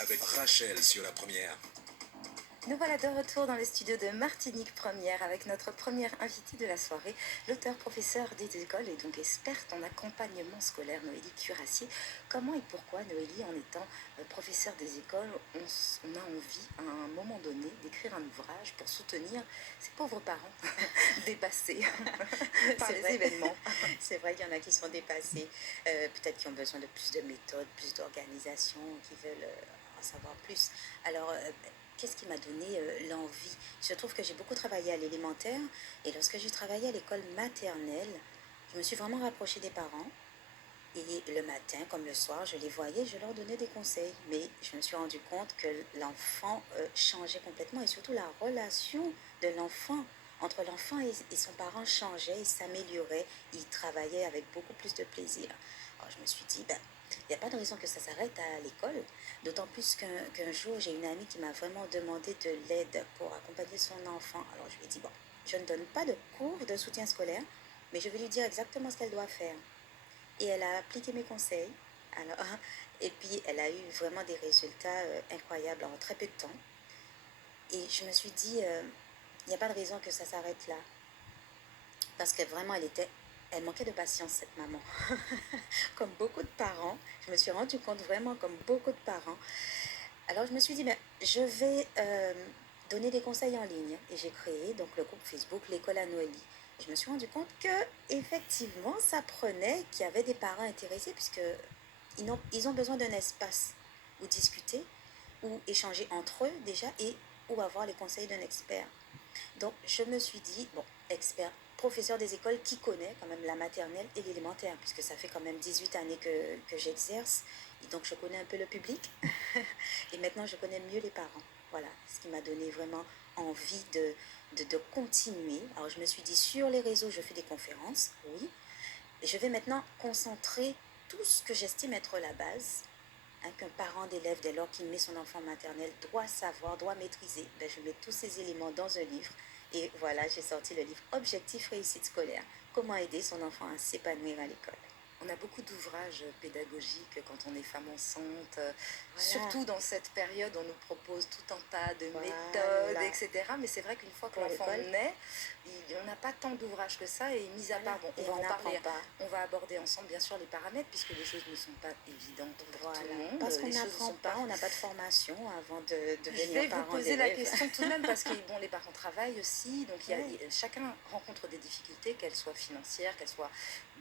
avec Rachel sur la première. Nous voilà de retour dans le studio de Martinique Première avec notre première invitée de la soirée, l'auteur professeur des écoles et donc experte en accompagnement scolaire, Noélie Curassier. Comment et pourquoi, Noélie, en étant professeur des écoles, on a envie à un moment donné d'écrire un ouvrage pour soutenir ces pauvres parents dépassés par les événements? C'est vrai qu'il y en a qui sont dépassés, peut-être qui ont besoin de plus de méthodes, plus d'organisation, qui veulent en savoir plus. Alors, qu'est-ce qui m'a donné l'envie? Je trouve que j'ai beaucoup travaillé à l'élémentaire et lorsque j'ai travaillé à l'école maternelle, je me suis vraiment rapprochée des parents et le matin comme le soir, je les voyais, je leur donnais des conseils. Mais je me suis rendu compte que l'enfant changeait complètement et surtout la relation de l'enfant entre l'enfant et son parent changeait, il s'améliorait, il travaillait avec beaucoup plus de plaisir. Alors je me suis dit, ben, il n'y a pas de raison que ça s'arrête à l'école, d'autant plus qu'un jour, j'ai une amie qui m'a vraiment demandé de l'aide pour accompagner son enfant. Alors je lui ai dit, bon, je ne donne pas de cours de soutien scolaire, mais je vais lui dire exactement ce qu'elle doit faire. Et elle a appliqué mes conseils. Alors, et puis, elle a eu vraiment des résultats incroyables en très peu de temps. Et je me suis dit, il n'y a pas de raison que ça s'arrête là. Parce que vraiment, elle manquait de patience, cette maman. Comme beaucoup de parents, je me suis rendu compte vraiment comme beaucoup de parents. Alors, je me suis dit, ben, je vais donner des conseils en ligne. Et j'ai créé donc le groupe Facebook L'école à Noélie. Je me suis rendu compte que effectivement, ça prenait, qu'il y avait des parents intéressés, puisque ils ont besoin d'un espace où discuter, où échanger entre eux déjà, et où avoir les conseils d'un expert. Donc, je me suis dit, bon, expert, professeur des écoles qui connaît quand même la maternelle et l'élémentaire, puisque ça fait quand même 18 années que j'exerce, et donc je connais un peu le public, et maintenant je connais mieux les parents. Voilà, ce qui m'a donné vraiment envie de continuer. Alors, je me suis dit, sur les réseaux, je fais des conférences, oui, et je vais maintenant concentrer tout ce que j'estime être la base, hein, qu'un parent d'élève, dès lors qu'il met son enfant maternel, doit savoir, doit maîtriser. Ben, je mets tous ces éléments dans un livre. Et voilà, j'ai sorti le livre Objectif réussite scolaire. Comment aider son enfant à s'épanouir à l'école. On a beaucoup d'ouvrages pédagogiques quand on est femme enceinte, Voilà. surtout dans cette période, on nous propose tout un tas de Voilà. méthodes, etc. Mais c'est vrai qu'une fois que Pour l'enfant l'école. naît, on n'a pas tant d'ouvrages que ça. Et mis à Voilà. part, bon, Et on va on en n'apprend parler, pas. on va aborder ensemble bien sûr les paramètres, puisque les choses ne sont pas évidentes pour tout le Voilà. monde. Parce qu'on Les choses ne n'apprend sont pas, on n'a pas de formation avant de Je devenir vais vous parent poser la d'élève. question tout de même parce que bon, les parents travaillent aussi, donc Ouais. chacun rencontre des difficultés, qu'elles soient financières, qu'elles soient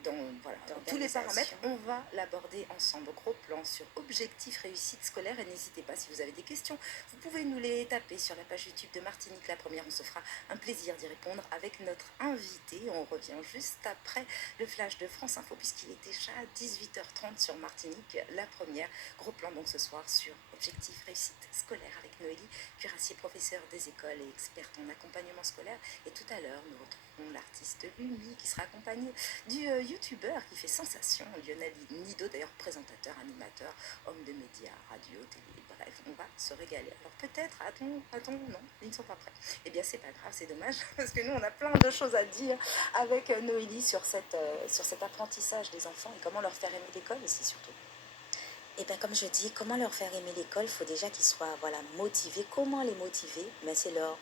dans, voilà, dans tous les D'organisation. paramètres. On va l'aborder ensemble, gros plan sur objectif réussite scolaire. Et n'hésitez pas, si vous avez des questions, vous pouvez nous les taper sur la page YouTube de Martinique la première. On se fera un plaisir d'y répondre avec notre invité. On revient juste après le flash de France Info, puisqu'il est déjà 18h30 sur Martinique la première. Gros plan donc ce soir sur objectif réussite scolaire avec Noélie Curassier, professeure des écoles et experte en accompagnement scolaire. Et tout à l'heure, nous retrouverons l'artiste Lumi qui sera accompagné du youtubeur qui fait sensation, Lionel Nido, d'ailleurs présentateur, animateur, homme de médias, radio, télé, bref, on va se régaler. Alors peut-être, non, ils ne sont pas prêts. Eh bien c'est pas grave, c'est dommage, parce que nous on a plein de choses à dire avec Noélie sur cet apprentissage des enfants et comment leur faire aimer l'école aussi surtout. Et bien, comme je dis, comment leur faire aimer l'école? Il faut déjà qu'ils soient voilà, motivés. Comment les motiver? Mais c'est leur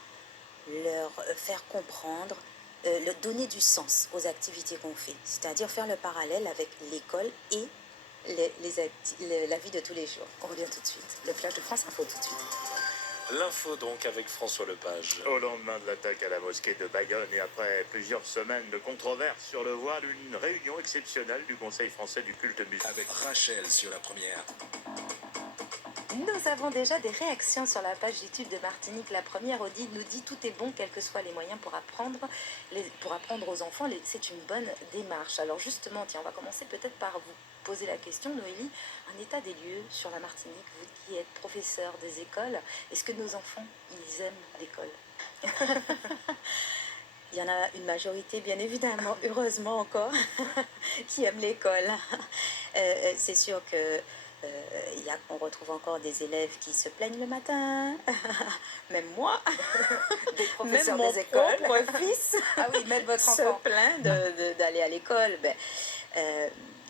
faire comprendre, leur donner du sens aux activités qu'on fait. C'est-à-dire faire le parallèle avec l'école et la vie de tous les jours. On revient tout de suite. Le flash de France Info tout de suite. L'info donc avec François Lepage. Au lendemain de l'attaque à la mosquée de Bayonne et après plusieurs semaines de controverses sur le voile, une réunion exceptionnelle du Conseil français du culte musulman. Avec Rachel sur la première. Nous avons déjà des réactions sur la page YouTube de Martinique la première. Odile nous dit tout est bon, quels que soient les moyens pour apprendre aux enfants. C'est une bonne démarche. Alors justement, tiens, on va commencer peut-être par vous poser la question, Noélie, un état des lieux sur la Martinique, vous qui êtes professeur des écoles, est-ce que nos enfants, ils aiment l'école? Il y en a une majorité, bien évidemment, heureusement encore, qui aime l'école. C'est sûr que on retrouve encore des élèves qui se plaignent le matin, même moi, Des professeurs même mon des écoles. propre fils Ah oui, même votre se enfant. plaint d'aller à l'école. Ben,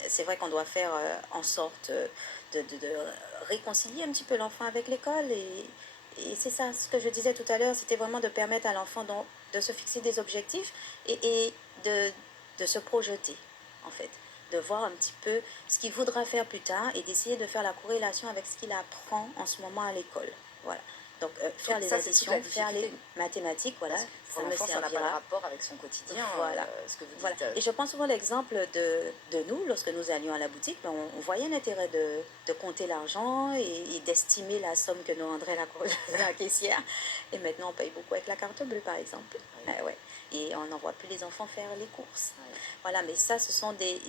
c'est vrai qu'on doit faire en sorte de réconcilier un petit peu l'enfant avec l'école. Et c'est ça, ce que je disais tout à l'heure, c'était vraiment de permettre à l'enfant de se fixer des objectifs et de se projeter, en fait. De voir un petit peu ce qu'il voudra faire plus tard et d'essayer de faire la corrélation avec ce qu'il apprend en ce moment à l'école. Voilà. Donc, faire les Ça, c'est toute la additions, faire les difficulté. mathématiques, voilà, Parce que pour ça me l'enfant, ça n'a pas de servira. rapport avec son quotidien, Voilà. ce que vous Voilà. dites. Et je prends souvent l'exemple de nous, lorsque nous allions à la boutique, ben, on voyait l'intérêt de compter l'argent et d'estimer la somme que nous rendrait la caissière. Et maintenant, on paye beaucoup avec la carte bleue, par exemple. Oui. Ouais. Et on n'envoie plus les enfants faire les courses. Oui. Voilà, mais ça, ce sont des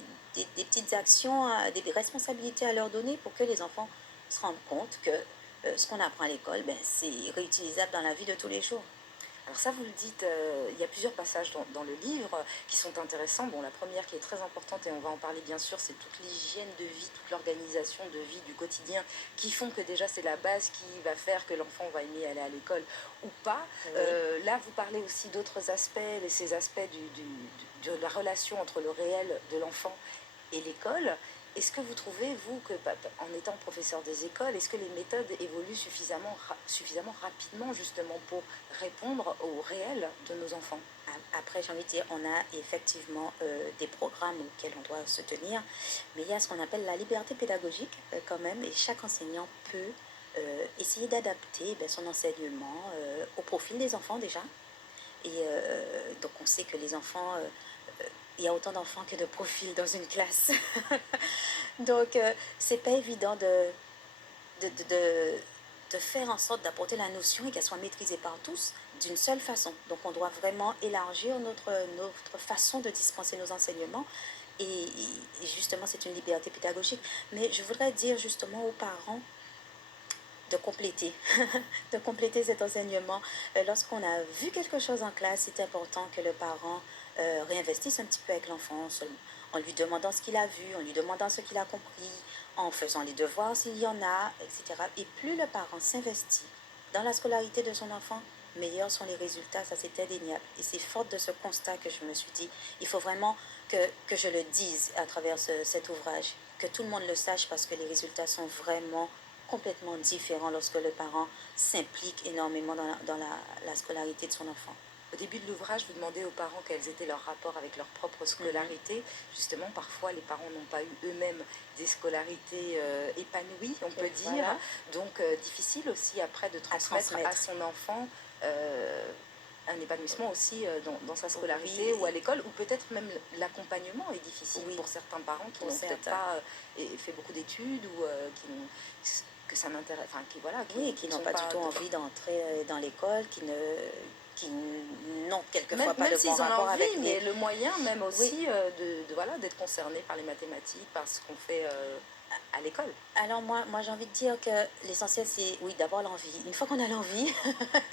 petites actions, des responsabilités à leur donner pour que les enfants se rendent compte que ce qu'on apprend à l'école, ben, c'est réutilisable dans la vie de tous les jours. Alors ça, vous le dites, il y a plusieurs passages dans le livre qui sont intéressants. Bon, la première qui est très importante, et on va en parler bien sûr, c'est toute l'hygiène de vie, toute l'organisation de vie du quotidien qui font que déjà c'est la base qui va faire que l'enfant va aimer aller à l'école ou pas. Oui. Là, vous parlez aussi d'autres aspects, ces aspects de la relation entre le réel de l'enfant et l'école. Est-ce que vous trouvez, vous, que en étant professeur des écoles, est-ce que les méthodes évoluent suffisamment rapidement justement pour répondre au réel de nos enfants? Après, j'ai envie de dire, on a effectivement des programmes auxquels on doit se tenir, mais il y a ce qu'on appelle la liberté pédagogique quand même, et chaque enseignant peut essayer d'adapter ben, son enseignement au profil des enfants déjà. Et donc, on sait que les enfants, il y a autant d'enfants que de profils dans une classe. Donc, c'est pas évident de, de, de, de faire en sorte d'apporter la notion et qu'elle soit maîtrisée par tous d'une seule façon. Donc, on doit vraiment élargir notre façon de dispenser nos enseignements. Et justement, c'est une liberté pédagogique. Mais je voudrais dire justement aux parents de compléter, de compléter cet enseignement. Lorsqu'on a vu quelque chose en classe, c'est important que le parent réinvestisse un petit peu avec l'enfant, en lui demandant ce qu'il a vu, en lui demandant ce qu'il a compris, en faisant les devoirs s'il y en a, etc. Et plus le parent s'investit dans la scolarité de son enfant, meilleurs sont les résultats, ça c'est indéniable. Et c'est fort de ce constat que je me suis dit, il faut vraiment que je le dise à travers cet ouvrage, que tout le monde le sache parce que les résultats sont vraiment complètement différents lorsque le parent s'implique énormément dans la scolarité de son enfant. Au début de l'ouvrage, vous demandez aux parents quels étaient leurs rapports avec leur propre scolarité. Justement, parfois, les parents n'ont pas eu eux-mêmes des scolarités épanouies, on peut dire. Voilà. Donc, difficile aussi après de transmettre à son enfant un épanouissement aussi dans sa scolarité Oui. ou à l'école, ou peut-être même l'accompagnement est difficile Oui. pour certains parents qui Pour n'ont peut-être certains. pas fait beaucoup d'études ou qui n'ont que ça n'intéresse, enfin qui voilà, Oui, qui n'ont sont pas du tout envie d'entrer dans l'école, qui n'ont quelquefois même, pas même de s'ils bon en ont rapport envie, avec mais le moyen même aussi Oui. voilà, d'être concerné par les mathématiques, par ce qu'on fait à l'école. Alors moi j'ai envie de dire que l'essentiel c'est, oui, d'abord l'envie. Une fois qu'on a l'envie,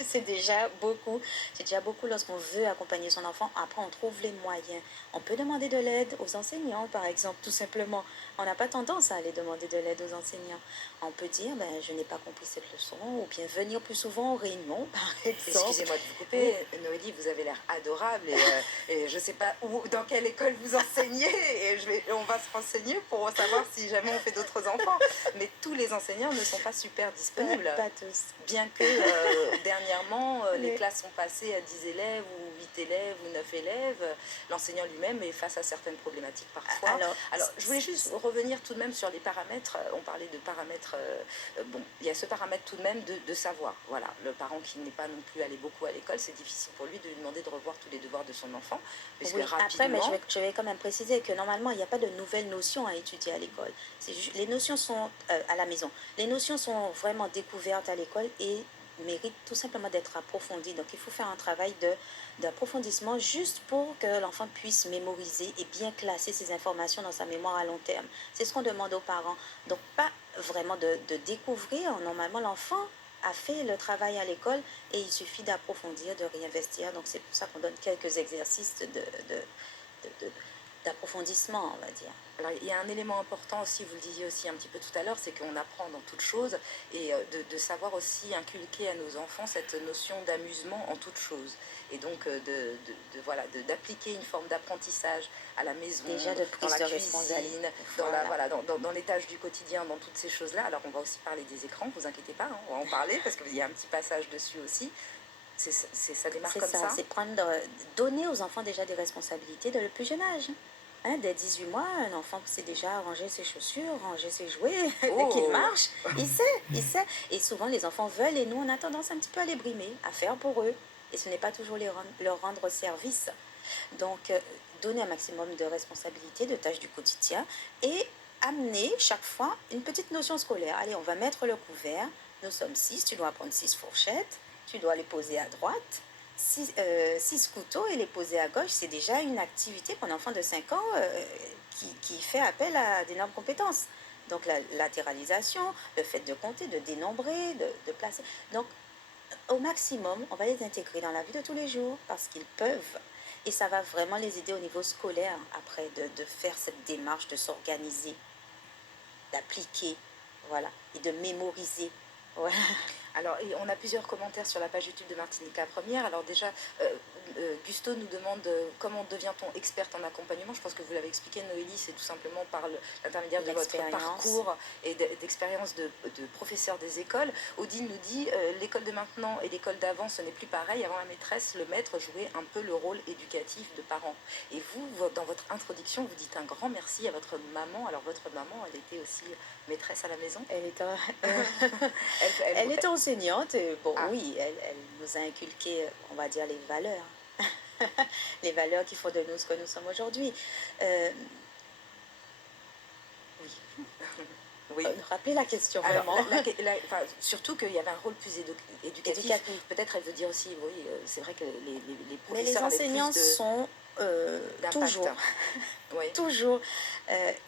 c'est déjà beaucoup. C'est déjà beaucoup lorsqu'on veut accompagner son enfant. Après, on trouve les moyens. On peut demander de l'aide aux enseignants, par exemple, tout simplement. On n'a pas tendance à aller demander de l'aide aux enseignants. On peut dire, ben, je n'ai pas compris cette leçon, ou bien venir plus souvent aux réunions, par exemple. Excusez-moi de vous couper, Noélie, vous avez l'air adorable et je ne sais pas dans quelle école vous enseignez et on va se renseigner pour savoir si jamais on fait d'autres enfants. Mais tous les enseignants ne sont pas super disponibles. Pas tous. Bien que dernièrement, les Oui. classes sont passées à 10 élèves ou 8 élèves ou 9 élèves. L'enseignant lui-même est face à certaines problématiques parfois. Alors, je voulais juste revenir tout de même sur les paramètres. On parlait de paramètres. Bon, il y a ce paramètre tout de même de savoir. Voilà, le parent qui n'est pas non plus allé beaucoup à l'école, c'est difficile pour lui de lui demander de revoir tous les devoirs de son enfant. Puisque Oui, rapidement, après, mais je vais quand même préciser que normalement, il n'y a pas de nouvelles notions à étudier à l'école. Les notions sont à la maison. Les notions sont vraiment découvertes à l'école et méritent tout simplement d'être approfondies. Donc, il faut faire un travail d'approfondissement juste pour que l'enfant puisse mémoriser et bien classer ces informations dans sa mémoire à long terme. C'est ce qu'on demande aux parents. Donc, pas vraiment de découvrir. Normalement, l'enfant a fait le travail à l'école et il suffit d'approfondir, de réinvestir. Donc, c'est pour ça qu'on donne quelques exercices d'approfondissement, on va dire. Alors, il y a un élément important aussi, vous le disiez aussi un petit peu tout à l'heure, c'est qu'on apprend dans toute chose et de savoir aussi inculquer à nos enfants cette notion d'amusement en toute chose. Et donc, voilà, d'appliquer une forme d'apprentissage à la maison, Déjà de dans prise la de responsabilité. cuisine, Voilà. voilà, dans les tâches du quotidien, dans toutes ces choses-là. Alors, on va aussi parler des écrans, vous inquiétez pas, hein, on va en parler parce qu'il y a un petit passage dessus aussi. Ça démarre C'est comme ça, ça. c'est donner aux enfants déjà des responsabilités dès le plus jeune âge. Hein, dès 18 mois, un enfant sait déjà ranger ses chaussures, ranger ses jouets. Dès qu'il Oh, marche, il sait, il sait. Et souvent, les enfants veulent et nous, on a tendance un petit peu à les brimer, à faire pour eux. Et ce n'est pas toujours leur rendre service. Donc, donner un maximum de responsabilités, de tâches du quotidien et amener chaque fois une petite notion scolaire. Allez, on va mettre le couvert. Nous sommes 6, tu dois prendre 6 fourchettes, tu dois les poser à droite. 6 couteaux et les poser à gauche, c'est déjà une activité pour un enfant de 5 ans qui fait appel à d'énormes compétences. Donc la latéralisation, le fait de compter, de dénombrer, de placer. Donc au maximum, on va les intégrer dans la vie de tous les jours parce qu'ils peuvent. Et ça va vraiment les aider au niveau scolaire après de faire cette démarche, de s'organiser, d'appliquer, voilà, et de mémoriser. Voilà. Alors, on a plusieurs commentaires sur la page YouTube de Martinique la première. Alors déjà, Gusto nous demande comment devient-on experte en accompagnement. Je pense que vous l'avez expliqué, Noélie, c'est tout simplement par l'intermédiaire de votre parcours et d'expérience de professeur des écoles. Odile nous dit, l'école de maintenant et l'école d'avant, ce n'est plus pareil. Avant la maîtresse, le maître jouait un peu le rôle éducatif de parent. Et vous, dans votre introduction, vous dites un grand merci à votre maman. Alors, votre maman, elle était aussi maîtresse à la maison. Elle est enseignante. Bon, Ah. oui, elle nous a inculqué, on va dire, les valeurs. Les valeurs qui font de nous ce que nous sommes aujourd'hui. Oui. Oui. Rappelez la question Alors, vraiment. surtout qu'il y avait un rôle plus éducatif. Peut-être elle veut dire aussi, oui, c'est vrai que les professeurs. Mais les enseignants sont toujours, oui. toujours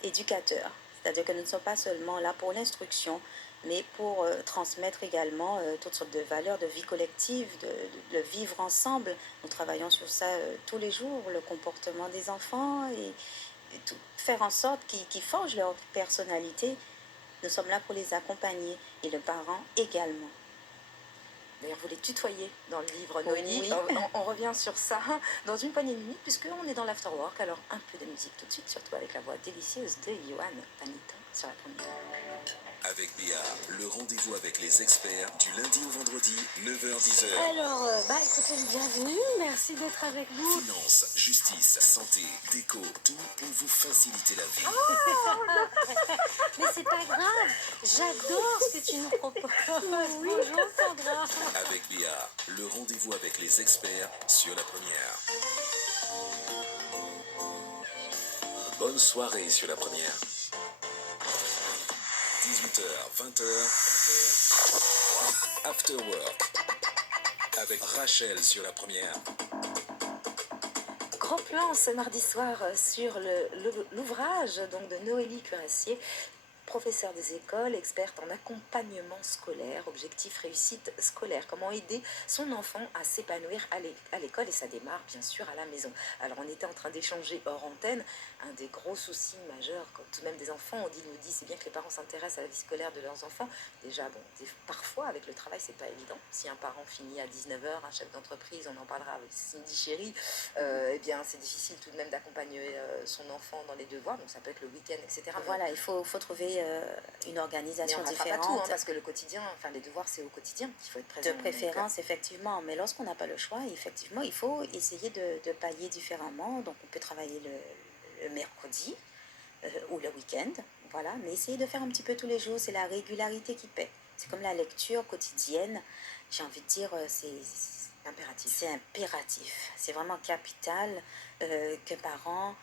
éducateurs. C'est-à-dire que nous ne sommes pas seulement là pour l'instruction, mais pour transmettre également toutes sortes de valeurs de vie collective, de vivre ensemble. Nous travaillons sur ça tous les jours, le comportement des enfants et tout, faire en sorte qu'ils forgent leur personnalité. Nous sommes là pour les accompagner et le parent également. D'ailleurs, vous les tutoyez dans le livre, Noélie. Oui. On revient sur ça dans une poignée de minutes, puisqu'on est dans l'afterwork. Alors, un peu de musique tout de suite, surtout avec la voix délicieuse de Johan Paniton sur la première. Avec Béa, le rendez-vous avec les experts du lundi au vendredi, 9h-10h. Alors, écoutez, bienvenue, merci d'être avec nous. Finance, justice, santé, déco, tout pour vous faciliter la vie. Mais c'est pas grave, j'adore ce que tu nous proposes. Bonjour Sandra. Avec Béa, le rendez-vous avec les experts sur la première. Bonne soirée sur la première. 18h, 20h, After Work avec Rachel sur la première. Gros plan ce mardi soir sur l'ouvrage donc de Noélie Cuirassier, professeure des écoles, experte en accompagnement scolaire, objectif réussite scolaire, comment aider son enfant à s'épanouir à l'école, et ça démarre bien sûr à la maison. Alors on était en train d'échanger hors antenne, un des gros soucis majeurs quand tout de même des enfants, on nous dit c'est bien que les parents s'intéressent à la vie scolaire de leurs enfants. Déjà bon, parfois avec le travail c'est pas évident. Si un parent finit à 19h, un chef d'entreprise, on en parlera avec Cindy Chéri, eh bien c'est difficile tout de même d'accompagner son enfant dans les devoirs, donc ça peut être le week-end, etc. Voilà, il faut trouver une organisation différente. Pas tout, hein, parce que le quotidien, enfin les devoirs c'est au quotidien qu'il faut être présent. De préférence, effectivement, mais lorsqu'on n'a pas le choix, effectivement, il faut essayer de pallier différemment. Donc on peut travailler le mercredi ou le week-end, voilà, mais essayer de faire un petit peu tous les jours, c'est la régularité qui paie. C'est comme la lecture quotidienne, j'ai envie de dire, c'est impératif. C'est impératif, c'est vraiment capital qu'un parent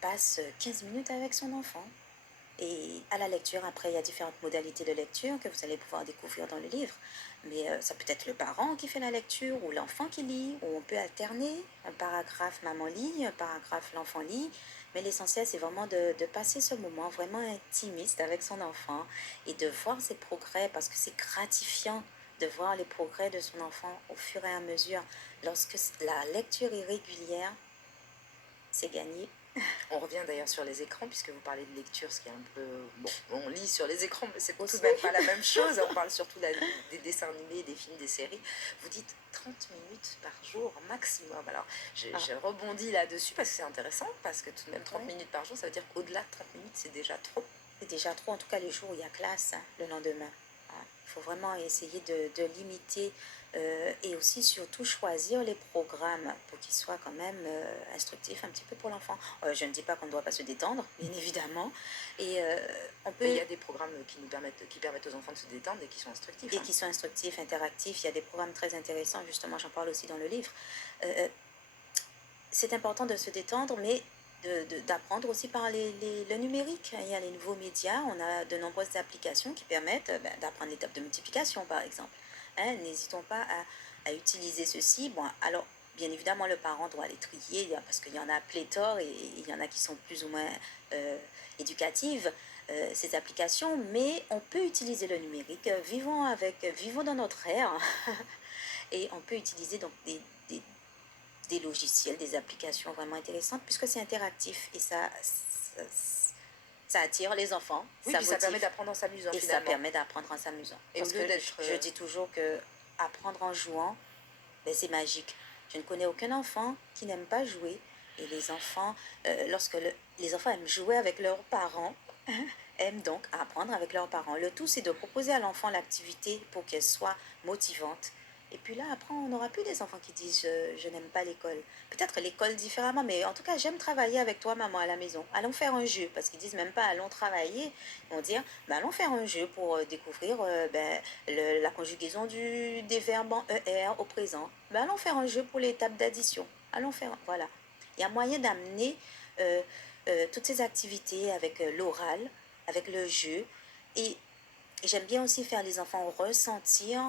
passe 15 minutes avec son enfant. Et à la lecture, après, il y a différentes modalités de lecture que vous allez pouvoir découvrir dans le livre. Mais ça peut être le parent qui fait la lecture ou l'enfant qui lit, ou on peut alterner. Un paragraphe, maman lit, un paragraphe, l'enfant lit. Mais l'essentiel, c'est vraiment de passer ce moment vraiment intimiste avec son enfant et de voir ses progrès, parce que c'est gratifiant de voir les progrès de son enfant au fur et à mesure. Lorsque la lecture est régulière, c'est gagné. On revient d'ailleurs sur les écrans, puisque vous parlez de lecture, ce qui est un peu... Bon, on lit sur les écrans, mais c'est tout Aussi. de même pas la même chose. On parle surtout des dessins animés, des films, des séries. Vous dites 30 minutes par jour maximum. Alors, je rebondis là-dessus parce que c'est intéressant, parce que tout de même 30 minutes par jour, ça veut dire qu'au-delà de 30 minutes, c'est déjà trop. C'est déjà trop, en tout cas les jours où il y a classe, hein, le lendemain. Il faut vraiment essayer de limiter et aussi surtout choisir les programmes pour qu'ils soient quand même instructifs un petit peu pour l'enfant. Je ne dis pas qu'on ne doit pas se détendre, bien évidemment. Et on peut... Mais il y a des programmes qui permettent aux enfants de se détendre et qui sont instructifs. Et qui sont instructifs, interactifs. Il y a des programmes très intéressants, justement, j'en parle aussi dans le livre. C'est important de se détendre, mais d'apprendre aussi par le numérique. Il y a les nouveaux médias, on a de nombreuses applications qui permettent d'apprendre l'étape de multiplication, par exemple. Hein, n'hésitons pas à utiliser ceci. Bon, alors, bien évidemment, le parent doit les trier, parce qu'il y en a pléthore et il y en a qui sont plus ou moins éducatives, ces applications, mais on peut utiliser le numérique. Vivons dans notre ère et on peut utiliser donc des logiciels, des applications vraiment intéressantes puisque c'est interactif et ça attire les enfants. Oui, puis ça permet d'apprendre en s'amusant et finalement. ça permet d'apprendre en s'amusant. Et Parce au lieu que d'être... je dis toujours que apprendre en jouant, c'est magique. Je ne connais aucun enfant qui n'aime pas jouer. Et les enfants, lorsque les enfants aiment jouer avec leurs parents, aiment donc apprendre avec leurs parents. Le tout, c'est de proposer à l'enfant l'activité pour qu'elle soit motivante. Et puis là, après, on n'aura plus des enfants qui disent je n'aime pas l'école. Peut-être l'école différemment, mais en tout cas, j'aime travailler avec toi, maman, à la maison. Allons faire un jeu, parce qu'ils disent même pas allons travailler. Ils vont dire allons faire un jeu pour découvrir la conjugaison des verbes en ER au présent. Allons faire un jeu pour l'étape d'addition. Allons faire. Voilà. Il y a moyen d'amener toutes ces activités avec l'oral, avec le jeu. Et j'aime bien aussi faire les enfants ressentir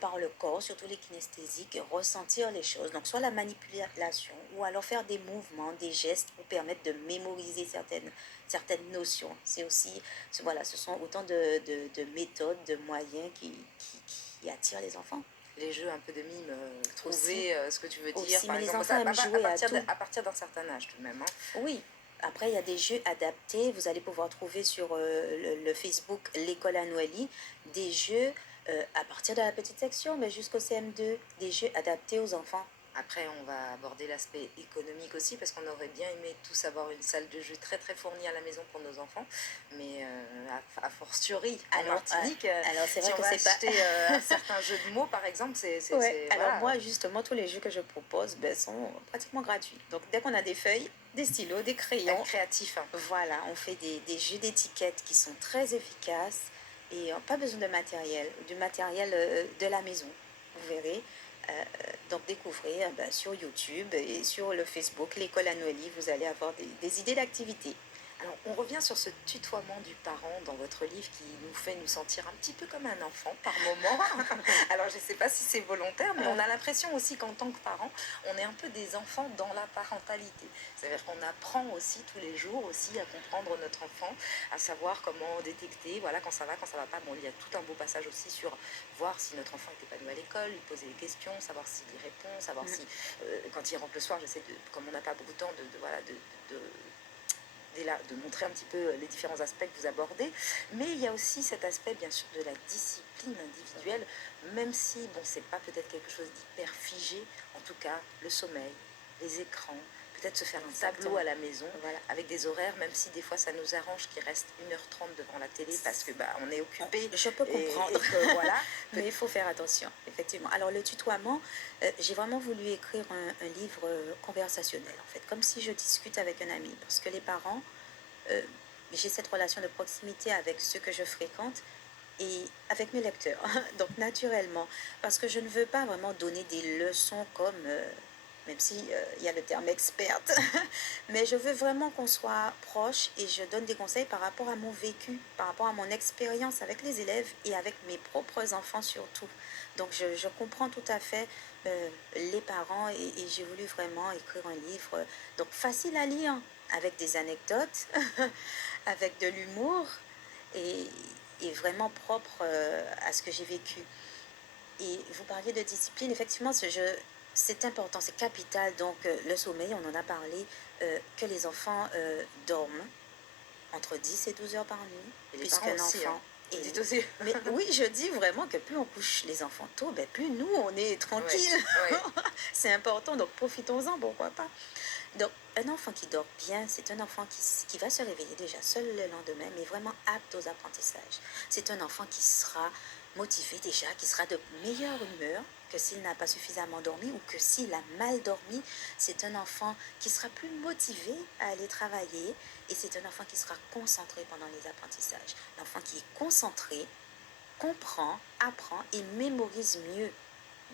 par le corps, surtout les kinesthésiques, ressentir les choses. Donc, soit la manipulation, ou alors faire des mouvements, des gestes pour permettre de mémoriser certaines notions. C'est aussi, voilà, ce sont autant de méthodes, de moyens qui attirent les enfants. Les jeux un peu de mime, trouver ce que tu veux dire. Aussi, par mais les exemple, enfants aiment jouer à tout. à partir d'un certain âge tout de même. Hein. Oui. Après, il y a des jeux adaptés. Vous allez pouvoir trouver sur le Facebook L'école à Noélie des jeux à partir de la petite section, mais jusqu'au CM2, des jeux adaptés aux enfants. Après, on va aborder l'aspect économique aussi, parce qu'on aurait bien aimé tous avoir une salle de jeu très très fournie à la maison pour nos enfants, mais a fortiori, en Martinique, alors c'est vrai si on que va c'est acheter un certain jeu de mots, par exemple, Ouais. Alors voilà. moi, justement, tous les jeux que je propose sont pratiquement gratuits. Donc dès qu'on a des feuilles, des stylos, des crayons, créatif. Hein. Voilà, on fait des jeux d'étiquettes qui sont très efficaces et pas besoin de matériel, du matériel de la maison, vous verrez. Donc découvrez sur YouTube et sur le Facebook l'école à Noélie, vous allez avoir des idées d'activités. Alors, on revient sur ce tutoiement du parent dans votre livre qui nous fait nous sentir un petit peu comme un enfant par moment. Alors, je ne sais pas si c'est volontaire, mais on a l'impression aussi qu'en tant que parent, on est un peu des enfants dans la parentalité. C'est-à-dire qu'on apprend aussi tous les jours aussi à comprendre notre enfant, à savoir comment détecter, voilà, quand ça va pas. Bon, il y a tout un beau passage aussi sur voir si notre enfant est épanoui à l'école, lui poser des questions, savoir s'il y répond, savoir si, quand il rentre le soir, j'essaie comme on n'a pas beaucoup de temps, de montrer un petit peu les différents aspects que vous abordez, mais il y a aussi cet aspect bien sûr de la discipline individuelle, même si bon c'est pas peut-être quelque chose d'hyper figé, en tout cas le sommeil, les écrans, peut-être se faire un tableau à la maison, voilà, avec des horaires, même si des fois ça nous arrange qu'il reste 1h30 devant la télé parce que on est occupé. Je peux comprendre, et que, voilà, mais il faut faire attention, effectivement. Alors le tutoiement, j'ai vraiment voulu écrire un livre conversationnel, en fait, comme si je discute avec un ami, parce que les parents, j'ai cette relation de proximité avec ceux que je fréquente et avec mes lecteurs, donc naturellement, parce que je ne veux pas vraiment donner des leçons comme, même si y a le terme experte, mais je veux vraiment qu'on soit proche et je donne des conseils par rapport à mon vécu, par rapport à mon expérience avec les élèves et avec mes propres enfants surtout. Donc je comprends tout à fait les parents et j'ai voulu vraiment écrire un livre donc facile à lire, avec des anecdotes, avec de l'humour et vraiment propre à ce que j'ai vécu. Et vous parliez de discipline, effectivement, c'est important, c'est capital. Donc, le sommeil, on en a parlé, que les enfants dorment entre 10 et 12 heures par nuit, Et les puisqu'un parents aussi, hein. enfant... Vous Et, dites aussi. mais oui, je dis vraiment que plus on couche les enfants tôt, ben plus nous, on est tranquille. Ouais. C'est important, donc profitons-en, pourquoi pas. Donc, un enfant qui dort bien, c'est un enfant qui va se réveiller déjà seul le lendemain, mais vraiment apte aux apprentissages. C'est un enfant qui sera motivé déjà, qui sera de meilleure humeur que s'il n'a pas suffisamment dormi ou que s'il a mal dormi. C'est un enfant qui sera plus motivé à aller travailler et c'est un enfant qui sera concentré pendant les apprentissages. L'enfant qui est concentré comprend, apprend et mémorise mieux.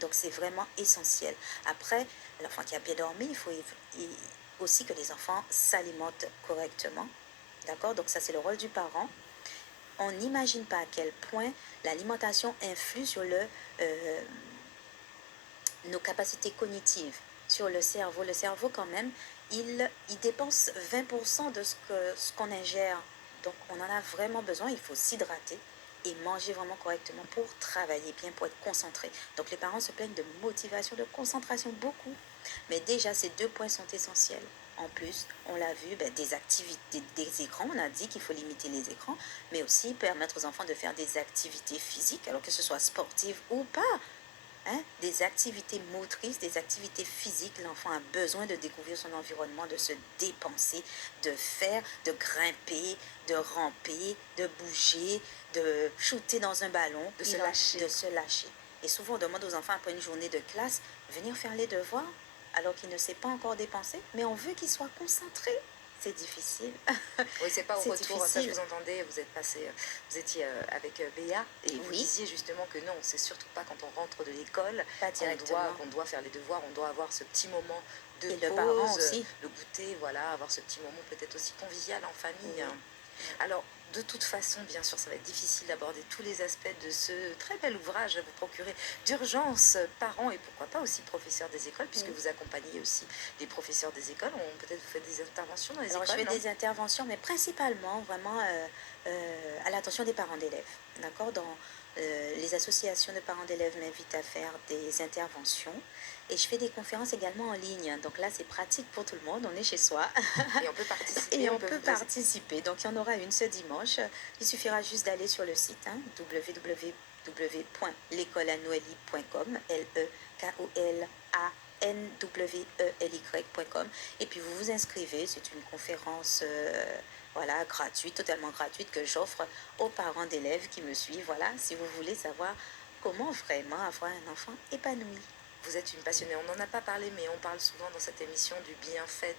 Donc c'est vraiment essentiel. Après, l'enfant qui a bien dormi, il faut aussi que les enfants s'alimentent correctement. D'accord? Donc ça c'est le rôle du parent. On n'imagine pas à quel point l'alimentation influe sur nos capacités cognitives, sur le cerveau. Le cerveau quand même, il dépense 20% de ce qu'on ingère. Donc on en a vraiment besoin, il faut s'hydrater et manger vraiment correctement pour travailler bien, pour être concentré. Donc les parents se plaignent de motivation, de concentration beaucoup. Mais déjà, ces 2 points sont essentiels. En plus, on l'a vu, des activités, des écrans, on a dit qu'il faut limiter les écrans, mais aussi permettre aux enfants de faire des activités physiques, alors que ce soit sportives ou pas. Hein, des activités motrices, des activités physiques. L'enfant a besoin de découvrir son environnement, de se dépenser, de faire, de grimper, de ramper, de bouger, de shooter dans un ballon, De se lâcher. de se lâcher. Et souvent, on demande aux enfants après une journée de classe, venir faire les devoirs, alors qu'il ne s'est pas encore dépensé, mais on veut qu'il soit concentré. C'est difficile. Oui, c'est pas au C'est retour. Ça, je difficile. vous entendais, vous étiez avec Béa, et vous Oui. disiez justement que non, c'est surtout pas quand on rentre de l'école Pas directement. qu'on doit faire les devoirs, on doit avoir ce petit moment de Et pause, le parent aussi. le goûter, voilà, avoir ce petit moment peut-être aussi convivial en famille. Oui. Alors, de toute façon, bien sûr, ça va être difficile d'aborder tous les aspects de ce très bel ouvrage à vous procurer d'urgence, parents et pourquoi pas aussi professeurs des écoles, puisque Oui. vous accompagnez aussi les professeurs des écoles. Peut-être vous faites des interventions dans les Alors, écoles, je fais non? des interventions, mais principalement vraiment à l'attention des parents d'élèves. D'accord? Dans les associations de parents d'élèves m'invitent à faire des interventions et je fais des conférences également en ligne. Donc là, c'est pratique pour tout le monde. On est chez soi Et on peut participer, et on peut peut vous poser. participer. Donc, il y en aura une ce dimanche. Il suffira juste d'aller sur le site www.lecoleanoeli.com, LEKOLANWELY.com, et puis vous vous inscrivez. C'est une conférence voilà, gratuite, totalement gratuite, que j'offre aux parents d'élèves qui me suivent. Voilà, si vous voulez savoir comment vraiment avoir un enfant épanoui. Vous êtes une passionnée. On n'en a pas parlé, mais on parle souvent dans cette émission des bienfaits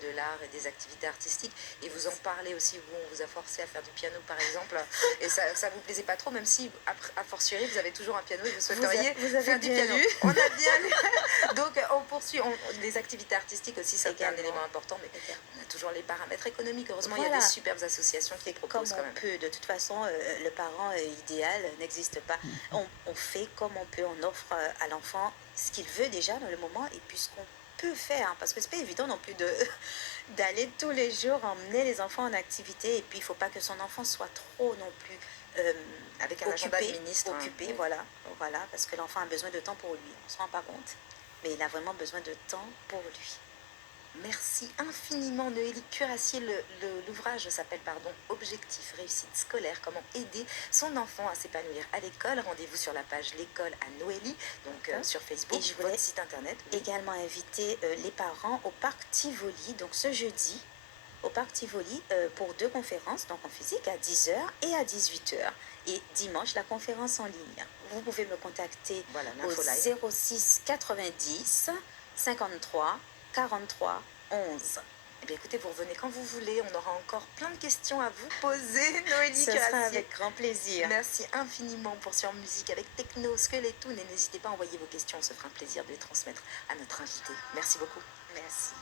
de l'art et des activités artistiques. Et vous en parlez aussi, vous, on vous a forcé à faire du piano, par exemple. Et ça vous plaisait pas trop, même si, a fortiori, vous avez toujours un piano et vous souhaiteriez vous avez faire du bien piano. lu. On a bien lu. Donc, on poursuit. Les activités artistiques aussi, c'est un Également. élément important, mais on a toujours les paramètres économiques. Heureusement, il y a Voilà. des superbes associations qui Et proposent comme quand on même. peut, de toute façon, le parent idéal n'existe pas. On fait comme on peut, on offre à l'enfant ce qu'il veut déjà dans le moment et puis ce qu'on peut faire. Parce que c'est pas évident non plus d'aller tous les jours emmener les enfants en activité. Et puis il faut pas que son enfant soit trop non plus Avec un agenda de ministre. occupé, Oui. voilà, parce que l'enfant a besoin de temps pour lui. On se rend pas compte. Mais il a vraiment besoin de temps pour lui. Merci infiniment Noélie Curassier. L'ouvrage s'appelle Objectif réussite scolaire, comment aider son enfant à s'épanouir à l'école. Rendez-vous sur la page L'école à Noélie, donc sur Facebook, Et je voulais votre site internet. Oui. également inviter les parents au parc Tivoli, donc ce jeudi, au parc Tivoli, pour 2 conférences, donc en physique à 10h et à 18h. Et dimanche, la conférence en ligne. Vous pouvez me contacter Voilà, au l'infoline. 06 90 53 43 11. Eh bien écoutez, vous revenez quand vous voulez, on aura encore plein de questions à vous poser, Noélie Ce sera Curassier. avec grand plaisir. Merci infiniment pour Sur Musique avec Techno, Skeletoon, et n'hésitez pas à envoyer vos questions, on se fera un plaisir de les transmettre à notre invité. Merci beaucoup. Merci.